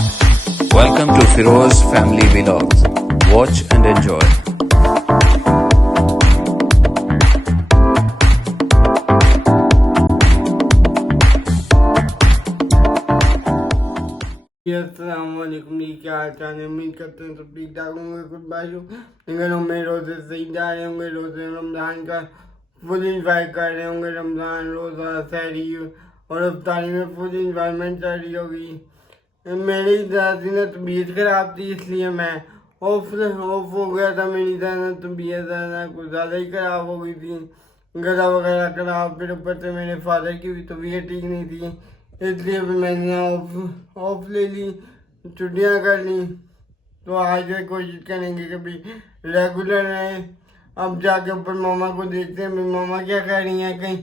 Welcome to Firoz Family Vlogs. Watch and enjoy. अस्सलामुअलैकुम जी, क्या हाल चाल है। उम्मीद करते हैं सब ठीक ठाक होंगे। कुछ भाइयों घरों में रोजे सही जा रहे होंगे, रोजे रमज़ान का फुल इंजॉय कर रहे होंगे। रमज़ान रोज़ा सहरी और अफ्तारी में फुल इंजॉयमेंट चल रही होगी। मेरी ज़्यादा ना तबीयत ख़राब थी, इसलिए मैं ऑफ हो गया था। मेरी ज़्यादा तबीयत कुछ ज़्यादा ही ख़राब हो गई थी, गला वगैरह ख़राब। फिर ऊपर से मेरे फादर की भी तबीयत ठीक नहीं थी, इसलिए भी मैंने ऑफ ले ली, छुट्टियाँ कर ली। तो आज से कोशिश करेंगे कि भी रेगुलर रहे। अब जाके ऊपर मामा को देखते हैं, भी मामा क्या कर रही हैं। कहीं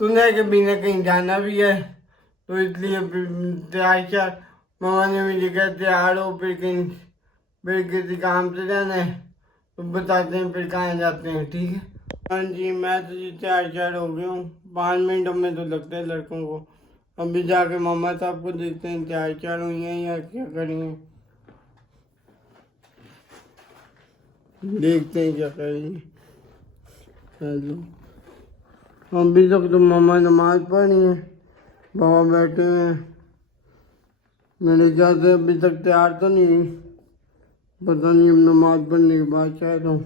सुना है कि बिना कहीं जाना भी है, तो इसलिए तैयार मामा ने मुझे कहा तैयार हो, फिर किसी काम से जाना है तो बताते हैं फिर कहाँ जाते हैं। ठीक है। हाँ जी, मैं तो जी तैयार हो गया हूँ। 5 मिनट में तो लगते हैं लड़कों को। अभी जाके मामा साहब को देखते हैं तैयार हुई हैं या क्या करेंगे, देखते हैं क्या करेंगे। हेलो, अभी तक तो मामा नमाज पढ़ रही हैं, बाबा बैठे हैं। मेरे ख्याल से अभी तक तैयार तो नहीं हुई, पता नहीं अब नमाज पढ़ने के बाद शायद हो।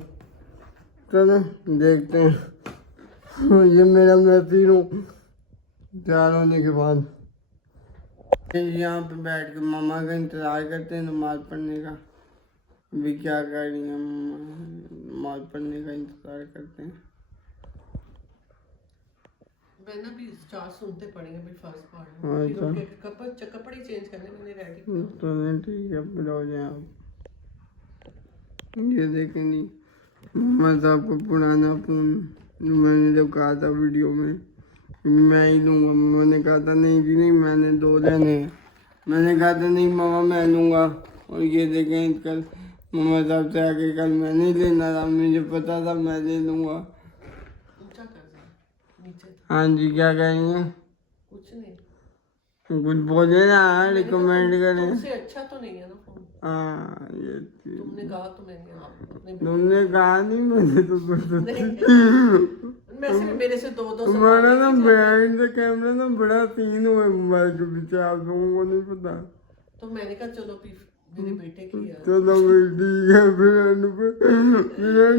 चलो देखते हैं। ये मेरा मैसेज हूँ तैयार होने के बाद। यहाँ पे बैठ के मामा का इंतज़ार करते हैं नमाज पढ़ने का। अभी क्या कर रही हैं, नमाज पढ़ने का इंतज़ार करते हैं। मैं ना भी चार सुनते पड़ेंगे, भी फर्स्ट पार्ट फिर उनके कपड़े चेंज करने मैंने रेडी किया। तो ठीक है, फिर हो जाए आप। ये देखें नहीं, मामा साहब को पुराना फ़ोन मैंने जब कहा था वीडियो में मैं ही लूँगा, मैंने कहा था नहीं जी नहीं, मैंने 2 लेने हैं। मैंने कहा था नहीं मामा मैं लूँगा, और ये देखें कल मामा साहब से आके कल मैं नहीं लेना था, मुझे पता था मैं ले लूँगा। हाँ जी, क्या कहेंगे? कुछ नहीं, कुछ बोले ना, रिकमेंड करें। तुमसे अच्छा तो नहीं है ना फोन। हाँ ये तुमने कहा तो मैंने तुमने कहा नहीं, मैंने तो वैसे भी मेरे से 2-2 तुम्हारा ना बैग से कैमरा ना बड़ा सीन हुआ है मोबाइल के पीछे, आप लोगों को नहीं पता। तो मैंने कहा चलो भी मेरे बेटे की है, चलो ठीक है। फिर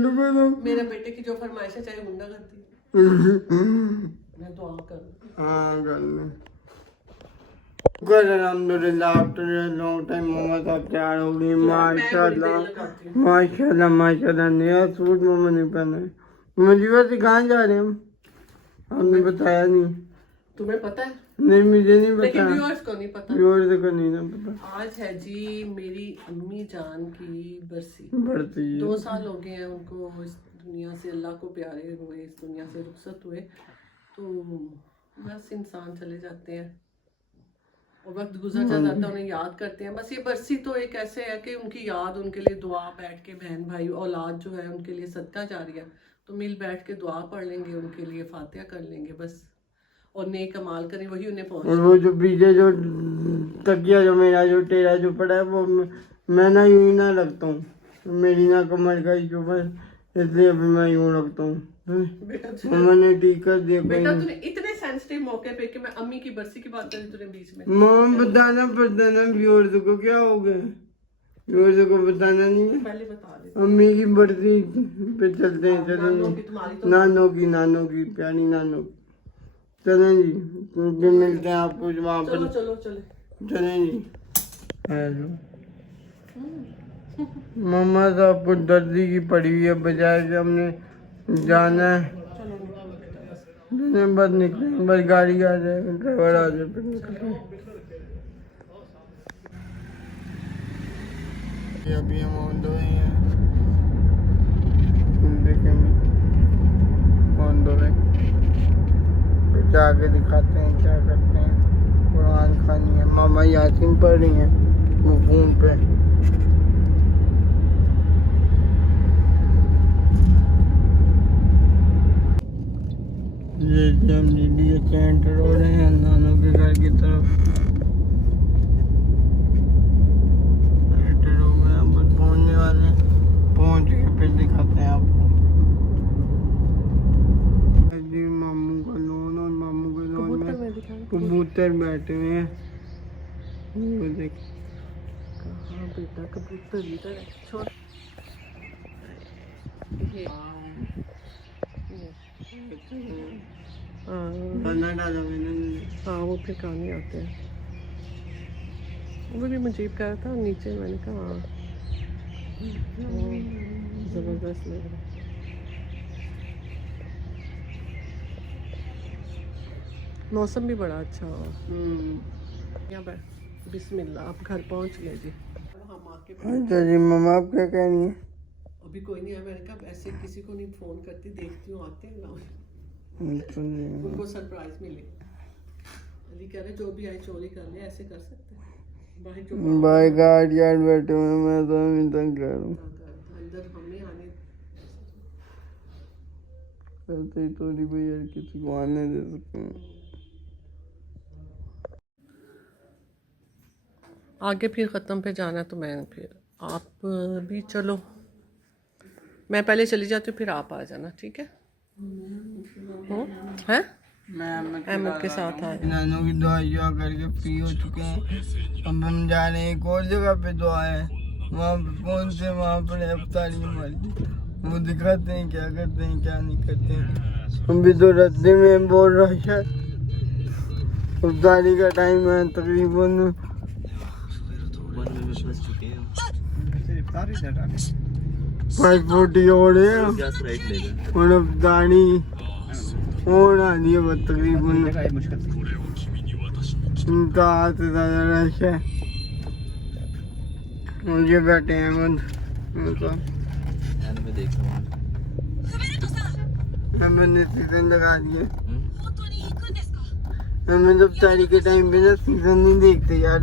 तो मेरे बेटे की जो फरमाइश है चाहे गुंडा करती है। मैं दुआ कर हाँ कर लें। अल्हम्दुलिल्लाह आफ्टर लॉन्ग टाइम मामा साहब तैयार हो गई। माशाल्लाह माशाल्लाह माशाल्लाह। नया सूट मामा ने पहना है। मुझे वैसे कहाँ जा रहे हैं हम, हमने बताया नहीं। तुम्हें पता है? नहीं मुझे नहीं पता, लेकिन व्यूअर्स को नहीं पता। व्यूअर्स को नहीं ना पता। आज है जी मेरी अम्मी जान की बरसी। 2 साल हो गए हैं उनको इस दुनिया से, अल्लाह को प्यारे हुए, इस दुनिया से रुखसत हुए। तो बस इंसान चले जाते हैं और वक्त गुजर जाता है, उन्हें याद करते हैं। बस ये बरसी तो एक ऐसे है कि उनकी याद, उनके लिए दुआ, बैठ के बहन भाई औलाद जो है उनके लिए सदका जारिया, तो मिल बैठ के दुआ पढ़ लेंगे उनके लिए, फातिहा कर लेंगे बस, और नेक अमाल करें, वही उन्हें पहुंचे। और वो जो पीछे जो तकिया जो मेरा जो टेढ़ा जो पड़ा है वो मैं ना यूं ही ना रखता हूँ, मेरी ना कमर का इशू है, इसलिए अभी मैं यूं रखता हूँ। मैंने ठीक कर दिया। बेटा तूने इतने सेंसिटिव मौके पे कि मैं अम्मी की बरसी की बात करी तूने बीच में। मॉम बताना पड़ता ना व्यूअर्स को, क्या हो गया व्यूअर्स को बताना नहीं है। पहले बता दे। अम्मी की बरसी पे चलते हैं, चलें नानों की प्यारी नानों की। चलें जी, फिर मिलते हैं आपको वहाँ पर। चलो चलें जी। हेलो मामा साहब को दर्दी की पड़ी हुई है, बजाय कि हमने जाना है बस निकले, बस गाड़ी आ जाए, ड्राइवर आ जाए, फिर निकलते हैं। अभी हम ऑन द वे हैं, देखेंगे ऑन द वे, फिर जाके दिखाते हैं क्या करते हैं। कुरान खानी है, मामा यासीन पढ़ रही हैं वो फोन पे। ये हम दीदी के एंटर हो रहे हैं नानों के घर की तरफ। कबूतर बैठे हुए हैं। वो देख कहाँ बेटा कबूतर इधर है, छोड़ ये खाना डाला मैंने। हाँ वो फिर खाने आते हैं। वो भी मुजीब कह रहा था नीचे, मैंने कहा हाँ ज़बरदस्त लग रहा है। मौसम भी बड़ा अच्छा हो। यहाँ पर बिस्मिल्लाह, आप घर पहुँच गए जी। हम आके अच्छा जी मम्मा, आप क्या कह रही हैं? अभी कोई नहीं है, मैंने कहा ऐसे किसी को नहीं फ़ोन करती, देखती हूँ आते हैं ना, अच्छा जी। उनको सरप्राइज मिले। अली कह रहे जो भी आए चोरी कर ले, ऐसे कर सकते हैं भाई जो भाई गार्ड यार्ड बैठे हुए हैं, मैं तो अभी तक कर रहा हूँ। अंदर हमें आने कहते ही थोड़ी भाई यार किसी को आने दे सकते हैं। आगे फिर ख़त्म पे जाना, तो मैं फिर आप भी चलो, मैं पहले चली जाती हूँ फिर आप आ जाना, ठीक है? हैं मैं अहमद के साथ आ जाना। नानों की दुआ करके फ्री हो चुके हैं। अब हम जा रहे हैं एक और जगह पे, दुआ है वहाँ पे पहुँचे, वहाँ पर अफ्तारी मर्जी वो दिखाते हैं क्या करते हैं क्या नहीं करते हैं। हम भी तो रास्ते में बोल रहा है, अफ्तारी का टाइम है तकरीबन 5:40 हो रहे हैं और अफ्तारी होना दिए बस तकरीबन इंतहा से ज़्यादा रश है। मुझे बैठे हैं मैंने सीजन लगा दिए। हमें जब तारीख के टाइम पे ना सीजन नहीं देखते यार,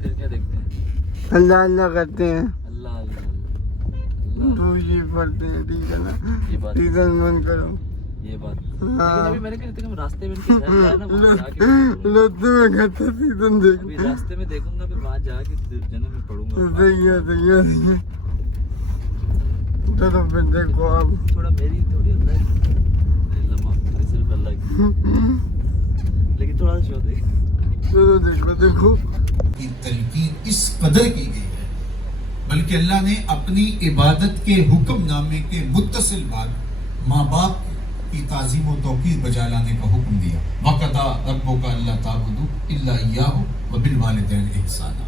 फिर क्या देखते हैं? अल्लाह अल्लाह करते हैं, अल्लाह अल्लाह दूजी पढ़ते हैं, ठीक है ना? ये बात सीजन बंद करो। ये बात हाँ। लेकिन अभी मैंने कहा हम रास्ते में क्या है ना, वहाँ जाके लद्दू में कहते सीजन देख। अभी रास्ते में देखूंगा, फिर वहाँ जाके जन्म में पढ़ूंगा। सही है सही है सही है। चलो फिर देखो आप। थोड़ा मेरी थोड़ी अल्लाह की, अल्लाह माफ करे, सिर्फ अल्लाह की, लेकिन थोड़ा सा शो दे। चलो देखो देखो की तलकीन इस कदर की गई है, बल्कि अल्लाह ने अपनी इबादत के हुक्मनामे के मुत्तसिल बाद माँ बाप की ताज़ीम व तौक़ीर बजा लाने का हुक्म दिया। वक़दा रब्बुका अल्ला ताबुदू इल्ला इय्याहु व बिल वालिदैन इहसाना।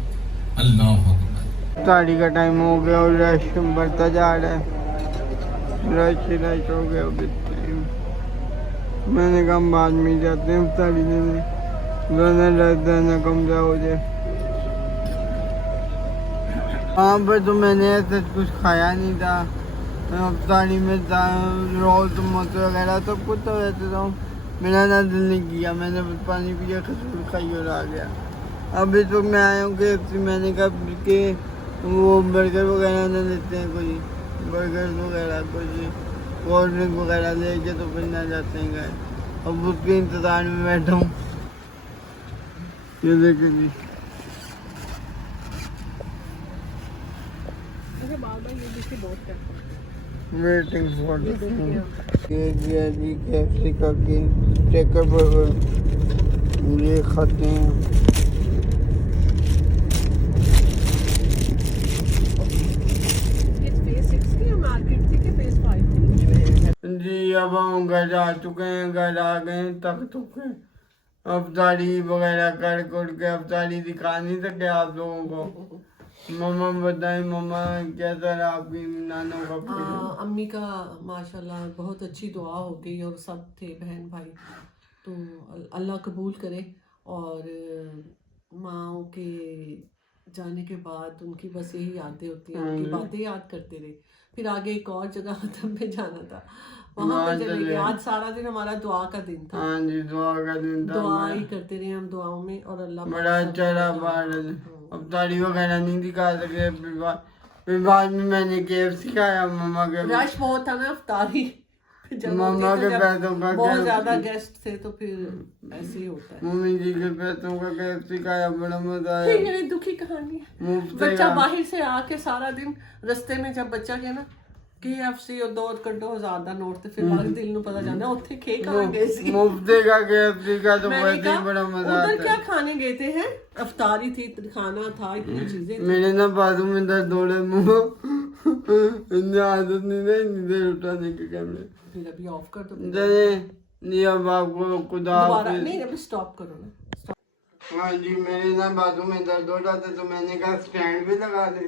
अल्लाहु अकबर। तारी का टाइम हो गया और रश बढ़ता जा रहा है, रश हो गया अभी टाइम। मैंने कहा हम बाद में जाते हैं तारी लेने, दोनों रहता ना कम हो जाए। वहाँ पर तो मैंने ऐसा कुछ खाया नहीं था, अफ्तारी में रोज मत वगैरह सब कुछ तो रहते था। मेरा ना दिल नहीं किया, मैंने बस पानी पिया, खजूर खाई और आ गया। अभी तो मैं आया हूँ कि मैंने कहा कि वो बर्गर वगैरह ना लेते हैं, कोई बर्गर वगैरह कुछ कोल्ड ड्रिंक वगैरह लेके तो फिर ना जाते हैं घर। अब उसके इंतज़ार में बैठा हूँ। ये देखें जी, वेटिंग फॉर ये जी KFC का केक टेकर बर्गर, ये खाते हैं। जी अब हम घर आ चुके हैं, घर आ गए हैं, तक चुके हैं। अफ्तारी वगैरह कर के अफ्तारी दिखा नहीं सके आप लोगों को। मम्मा बताएं, मम्मा कैसा रहा आपकी नानों का प्रोग्राम? अम्मी का माशाल्लाह बहुत अच्छी दुआ हो गई और सब थे बहन भाई, तो अल्लाह कबूल करे। और माँ के जाने के बाद उनकी बस यही यादें होती हैं, उनकी बातें याद करते रहे। फिर आगे एक और जगह खत्म पे जाना था, वहाँ पर चले गए। आज सारा दिन हमारा दुआ का दिन था। हाँ जी, दुआ का दिन था, दुआ ही करते रहे हम दुआओं में, और अल्लाह बड़ा अच्छा रहा। अफ्तारी वगैरह नहीं दिखा सके, फिर बाद में मैंने KFC खाया मम्मा के। रश बहुत था ना अफ्तारी, जब मम्मा के पैसों का बहुत ज्यादा गेस्ट थे तो फिर ऐसे ही होता है। मम्मी जी के पैसों का KFC खाया, बड़ा मजा आया। ये दुखी कहानी है। मुफ्त बच्चा का। बाहर से आके सारा दिन रास्ते में जब बच्चा गया ना KFC और दो कड्डो हजार दा नोट ते फिर बाकी दिल नु पता जाना उत्थे खे खान गए सी। मुफ्ते का KFC का तो मैंने वैसे ही कहा, बड़ा मजा उधर आता क्या है। खाने गए थे हैं? अफ्तारी थी, खाना था, इतनी चीजें थी। मेरे ना बाजू में दर्द हो रहे मुंह, इतनी आदत नहीं है इतनी देर उठाने के कैमरे। फिर अभी ऑफ कर दो, चले नहीं अब आपको खुदा दोबारा हाफिज। नहीं, अभी स्टॉप करो ना। हाँ जी, मेरे ना बाजू में दर्द हो रहा था तो मैंने कहा स्टैंड भी लगा दे।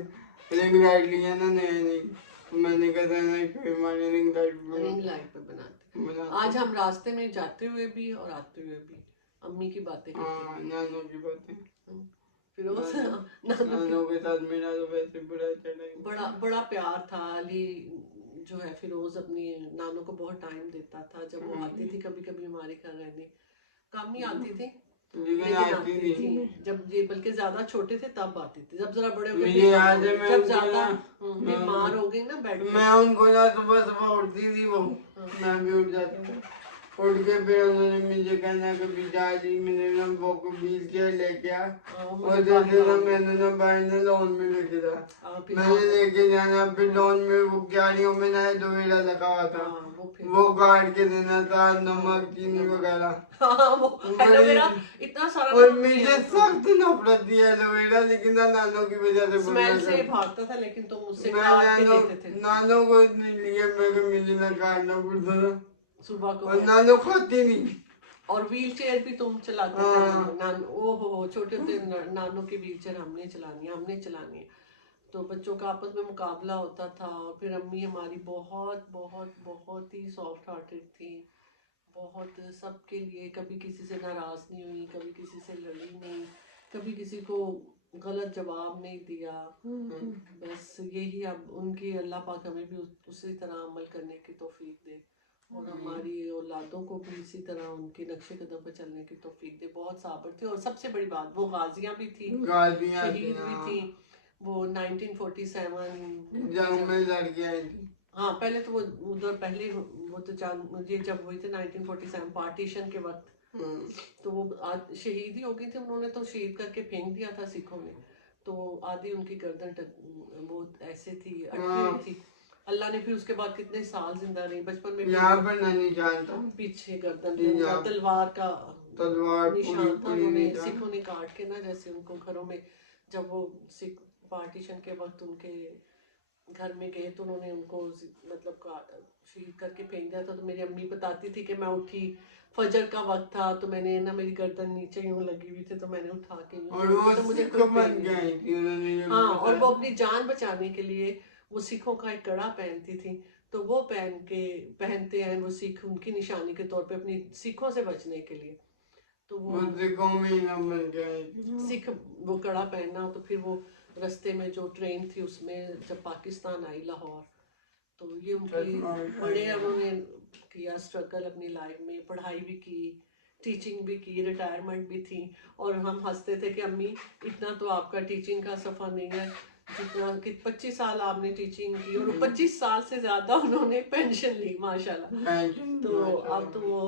रिंग लाइट लिया ना नए नहीं, तो मैंने कहा ना कि हमारी रिंग लाइट रिंग लाइट पे बनाते। आज हम रास्ते में जाते हुए भी और आते हुए भी अम्मी की बातें करते हैं। हाँ नानों की बातें, फिर उस नानों के साथ मेरा तो वैसे बुरा चला ही। बड़ा बड़ा प्यार था। अली जो है फिरोज अपनी नानों को बहुत टाइम देता था। जब वो आती थी कभी कभी हमारे घर रहने, कम ही आती थी लेकिन आती थी। जब ये बल्कि ज्यादा छोटे थे तब आती थी। जब जरा बड़े हो गए मुझे याद है मैं जब उनको ज्यादा ना- बीमार हो गई ना बेड पे, मैं उनको ना सुबह सुबह उठती थी वो, मैं भी उठ जाता था। उठ के फिर उन्होंने मुझे कहना कभी दादी मैंने ना वो को व्हील चेयर लेके आ, और जैसे ना मैंने ना बाहर ना लॉन में लेके जा, मैंने लेके जाना। फिर लॉन में वो क्यारियों में ना दोवेला लगा हुआ था, वो काट के देना था, नमक चीनी वगैरह। वो एलोवेरा इतना सारा और मुझे सख्त नफरत थी एलोवेरा, लेकिन ना नानों की वजह से स्मेल से भागता था, लेकिन तुम मुझसे मैं काट के देते थे नानों को नहीं लिया, मेरे को मुझे ना काटना पड़ता था सुबह को। और नानों खाती नहीं। और व्हील चेयर भी तुम चलाते थे। नान ओहो छोटे होते नानों की व्हील चेयर हमने चलानी है। तो बच्चों का आपस में मुकाबला होता था। और फिर अम्मी हमारी बहुत बहुत बहुत ही सॉफ्ट हार्टेड थी, बहुत सबके लिए, कभी किसी से नाराज नहीं हुई, कभी किसी से लड़ी नहीं, कभी किसी को गलत जवाब नहीं दिया। बस यही अब उनकी अल्लाह पाक हमें भी उसी तरह अमल करने की तौफीक दे और हमारी औलादों को भी इसी तरह उनके नक्शे कदम पर चलने की तौफीक दे। बहुत साबर थी और सबसे बड़ी बात वो गाजियाँ भी थी, शहीद भी थी। वो 1947 जंग में लड़के आई थी। हाँ पहले तो वो उधर पहले वो तो मुझे जब हुई थी 1947 पार्टीशन के वक्त, तो वो शहीद ही हो गई थी। उन्होंने तो शहीद करके फेंक दिया था सिखों ने, तो आधी उनकी गर्दन वो ऐसे थी, अटकी हुई थी। अल्लाह ने फिर उसके बाद कितने साल जिंदा रही। बचपन में यहाँ पर नहीं जानता, पीछे गर्दन पे उनका तलवार का निशान था। उन्होंने सिखों ने काट के ना, जैसे उनको घरों में जब वो सिख पार्टीशन के वक्त उनके घर में गए तो उन्होंने उनको मतलब शहीद करके फेंक दिया था। तो मेरी अम्मी बताती थी कि मैं उठी, फजर का वक्त था, तो मैंने ना मेरी गर्दन नीचे यूं लगी हुई थी, तो मैंने उठा के और वो तो मुझे हाँ, और वो अपनी जान बचाने के लिए वो सिखों का एक कड़ा पहनती थी, तो वो पहनते हैं वो सिख उनकी निशानी के तौर पे अपनी सिखों से बचने के लिए। तो वो सिख वो कड़ा पहनना। तो फिर वो रास्ते में जो ट्रेन थी उसमें जब पाकिस्तान आई लाहौर, तो ये उनकी बड़े उन्होंने किया स्ट्रगल अपनी लाइफ में, पढ़ाई भी की, टीचिंग भी की, रिटायरमेंट भी थी। और हम हंसते थे कि अम्मी इतना तो आपका टीचिंग का सफ़र नहीं है जितना कि 25 साल आपने टीचिंग की और 25 साल से ज़्यादा उन्होंने पेंशन ली माशाल्लाह। तो अब तो वो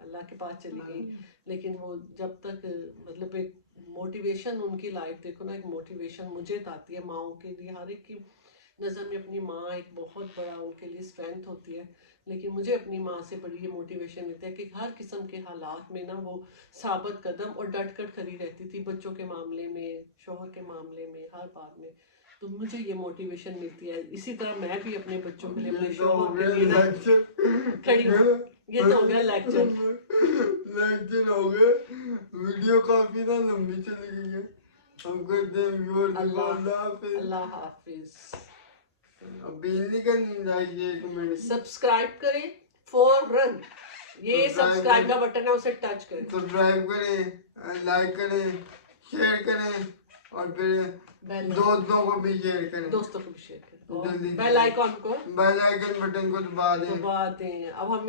अल्लाह के पास चली गई, लेकिन वो जब तक मतलब एक मोटिवेशन उनकी लाइफ देखो ना, एक मोटिवेशन मुझे आती है माओं के लिए। हर एक की नज़र में अपनी माँ एक बहुत बड़ा उनके लिए स्ट्रेंथ होती है, लेकिन मुझे अपनी माँ से बड़ी ये मोटिवेशन मिलती है कि हर किस्म के हालात में ना वो साबित कदम और डट कर खड़ी रहती थी, बच्चों के मामले में, शोहर के मामले में, हर बात में। तो मुझे ये मोटिवेशन मिलती है। इसी तरह मैं भी अपने बच्चों के लिए, अपने शोहर के लिए खड़ी हूँ। ये तो हो गया लेक्चर हो गया। वीडियो काफी ना लंबी चली गई है। हम करते हैं अल्लाह हाफिज। बिजली का नींद आई है। एक मिनट सब्सक्राइब करें फौरन, ये सब्सक्राइब का बटन है उसे टच करें, सब्सक्राइब करें, लाइक करें, शेयर करें और फिर दोस्तों को भी शेयर करें, दोस्तों को भी शेयर करें, जल्दी बेल आइकन को, बेल आइकन बटन को दबा दें। अब हम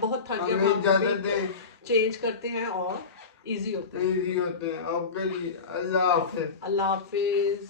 बहुत थक गए, हमें इजाजत दें, चेंज करते हैं और इजी होते हैं। ओके जी, अल्लाह हाफिज। अल्लाह हाफिज।